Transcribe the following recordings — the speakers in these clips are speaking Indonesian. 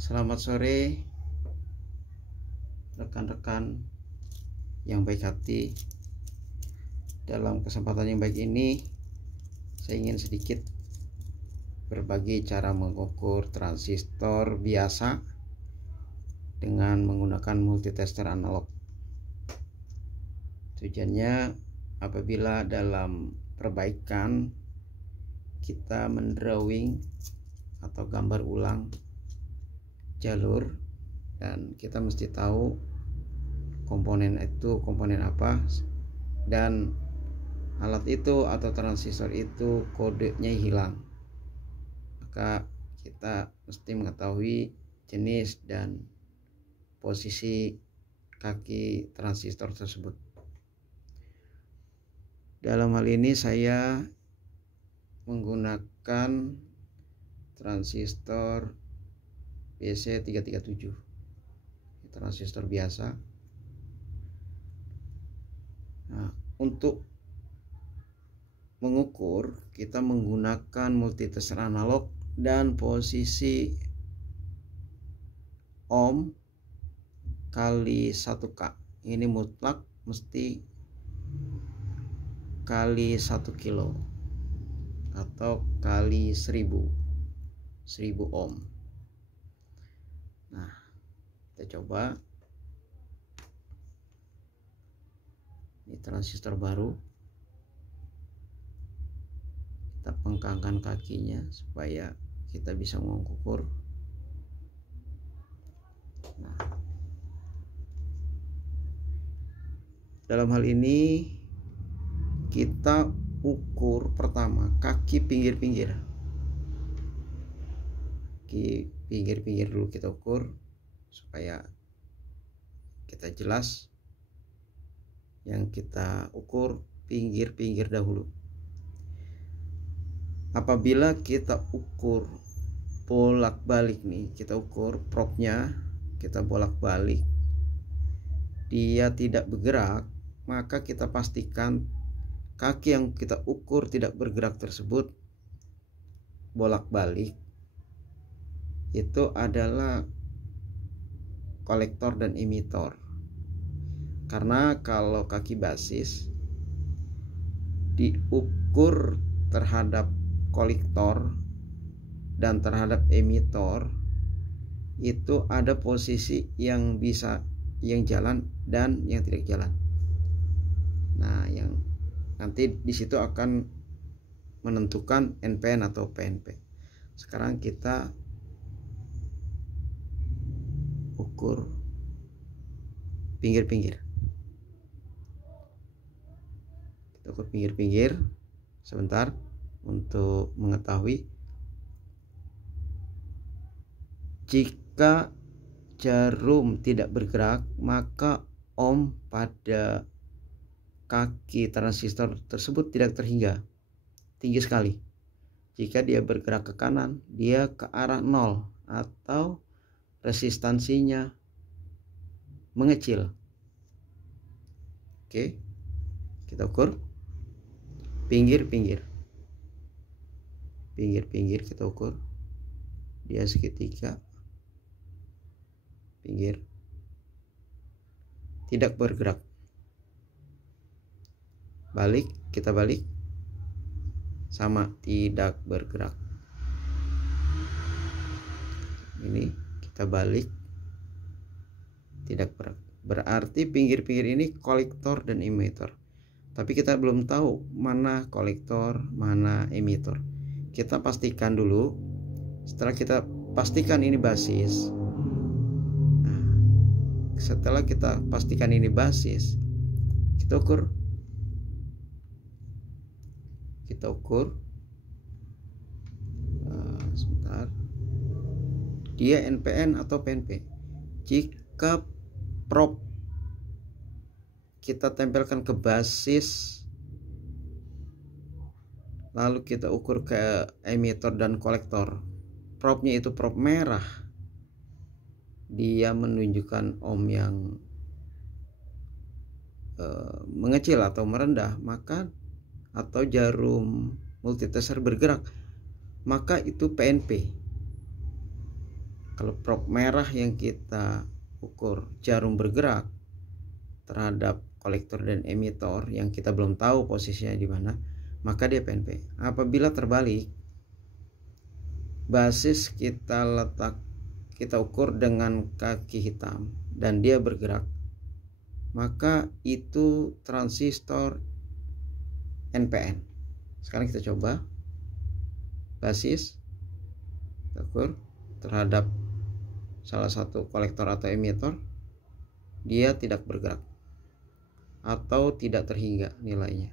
Selamat sore rekan-rekan yang baik hati. Dalam kesempatan yang baik ini, saya ingin sedikit berbagi cara mengukur transistor biasa dengan menggunakan multitester analog. Tujuannya apabila dalam perbaikan kita mendrawing atau gambar ulang jalur, dan kita mesti tahu komponen itu komponen apa, dan alat itu atau transistor itu kodenya hilang, maka kita mesti mengetahui jenis dan posisi kaki transistor tersebut. Dalam hal ini saya menggunakan transistor BC337, transistor biasa. Nah, untuk mengukur kita menggunakan multitester analog dan posisi ohm kali 1K. Ini mutlak mesti kali 1 kilo atau kali 1000 ohm. Nah, kita coba. Ini transistor baru. Kita pengkangkan kakinya supaya kita bisa mengukur. Nah, dalam hal ini kita ukur pertama kaki pinggir-pinggir. Kaki pinggir-pinggir dulu kita ukur supaya kita jelas. Yang kita ukur pinggir-pinggir dahulu. Apabila kita ukur bolak-balik nih, kita ukur propnya, kita bolak-balik, dia tidak bergerak, maka kita pastikan kaki yang kita ukur tidak bergerak tersebut bolak-balik itu adalah kolektor dan emitor. Karena kalau kaki basis diukur terhadap kolektor dan terhadap emitor, itu ada posisi yang jalan dan yang tidak jalan. Nah, yang nanti di situ akan menentukan NPN atau PNP. Sekarang kita ukur pinggir-pinggir. Kita ukur pinggir-pinggir sebentar untuk mengetahui. Jika jarum tidak bergerak, maka ohm pada kaki transistor tersebut tidak terhingga, tinggi sekali. Jika dia bergerak ke kanan, dia ke arah 0 atau resistansinya mengecil. Oke, kita ukur pinggir-pinggir. Pinggir-pinggir kita ukur, dia segitiga. Pinggir tidak bergerak. Balik, kita balik, sama, tidak bergerak. Ini kita balik, tidak bergerak. Berarti pinggir-pinggir ini kolektor dan emitor. Tapi kita belum tahu mana kolektor, mana emitor. Kita pastikan dulu. Setelah kita pastikan ini basis, nah, setelah kita pastikan ini basis, kita ukur. Sebentar. Dia NPN atau PNP. Jika prop kita tempelkan ke basis, lalu kita ukur ke emitor dan kolektor, propnya itu prop merah, dia menunjukkan ohm yang mengecil atau merendah, maka atau jarum multitester bergerak, maka itu PNP. Kalau prop merah yang kita ukur jarum bergerak terhadap kolektor dan emitor yang kita belum tahu posisinya di mana, maka dia PNP. Apabila terbalik, basis kita ukur dengan kaki hitam dan dia bergerak, maka itu transistor NPN. Sekarang kita coba basis kita ukur terhadap salah satu kolektor atau emitor, dia tidak bergerak atau tidak terhingga nilainya.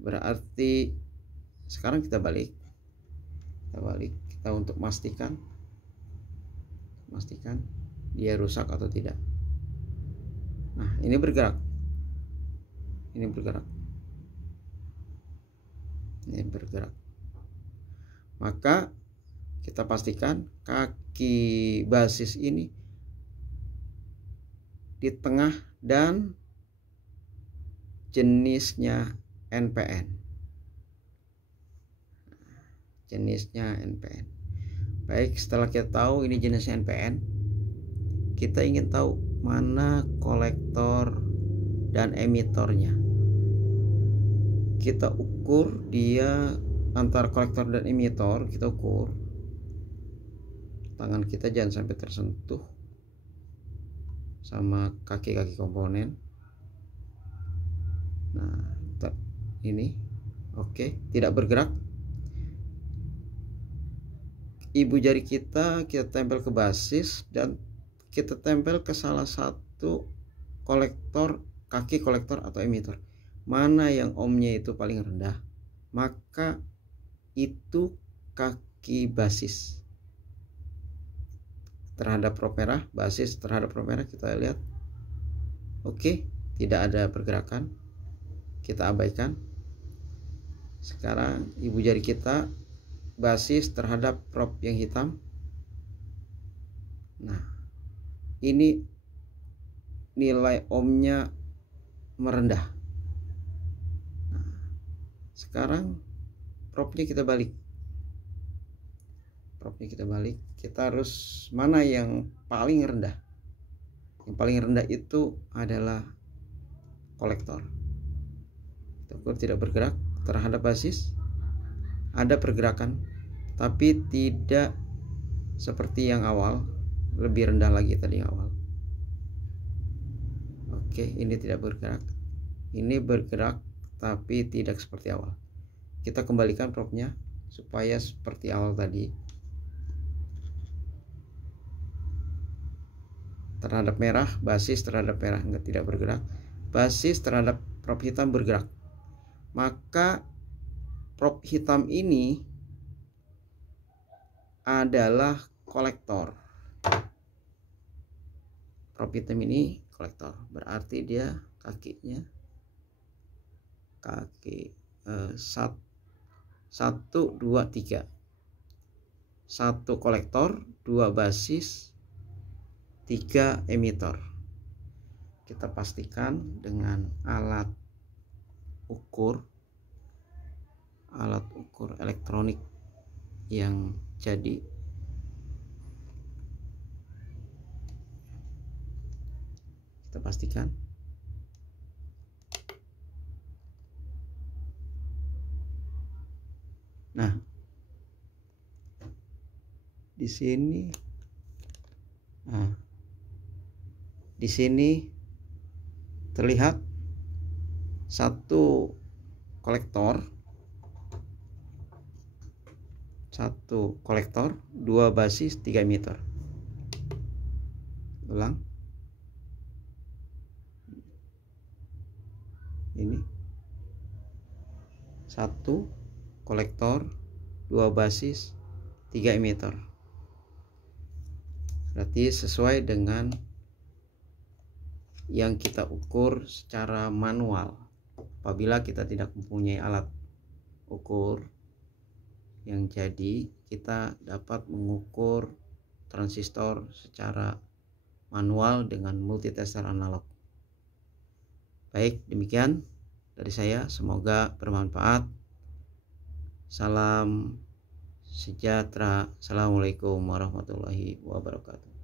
Berarti sekarang kita balik kita untuk memastikan dia rusak atau tidak. Nah, ini bergerak, maka kita pastikan kaki basis ini di tengah dan jenisnya NPN. Baik, setelah kita tahu ini jenisnya NPN, kita ingin tahu mana kolektor dan emitornya. Kita ukur dia antara kolektor dan emitor, kita ukur tangan kita jangan sampai tersentuh sama kaki-kaki komponen. Nah, ini oke, tidak bergerak. Ibu jari kita tempel ke basis dan kita tempel ke salah satu kolektor, kaki kolektor atau emitor. Mana yang ohmnya itu paling rendah, maka itu kaki basis terhadap prop merah. Basis terhadap prop merah kita lihat oke, tidak ada pergerakan, kita abaikan. Sekarang ibu jari kita basis terhadap prop yang hitam. Nah, ini nilai ohmnya merendah. Nah, sekarang propnya kita balik. Kita harus mana yang paling rendah. Yang paling rendah itu adalah kolektor. Kita ukur tidak bergerak terhadap basis. Ada pergerakan, tapi tidak seperti yang awal, lebih rendah lagi tadi yang awal. Oke, ini tidak bergerak. Ini bergerak tapi tidak seperti awal. Kita kembalikan propnya supaya seperti awal tadi. Terhadap merah, basis terhadap merah tidak bergerak. Basis terhadap prop hitam bergerak. Maka prop hitam ini adalah kolektor. Prop hitam ini kolektor, berarti dia kakinya kaki 1, 2, 3. 1 kolektor, 2 basis, 3 emitor. Kita pastikan dengan alat ukur elektronik yang jadi. Kita pastikan. Nah, di sini terlihat 1 kolektor, 2 basis, 3 emitor. Ulang. Ini 1 kolektor, 2 basis, 3 emitor. Berarti sesuai dengan yang kita ukur secara manual. Apabila kita tidak mempunyai alat ukur yang jadi, kita dapat mengukur transistor secara manual dengan multitester analog. Baik, demikian dari saya, semoga bermanfaat. Salam sejahtera. Assalamualaikum warahmatullahi wabarakatuh.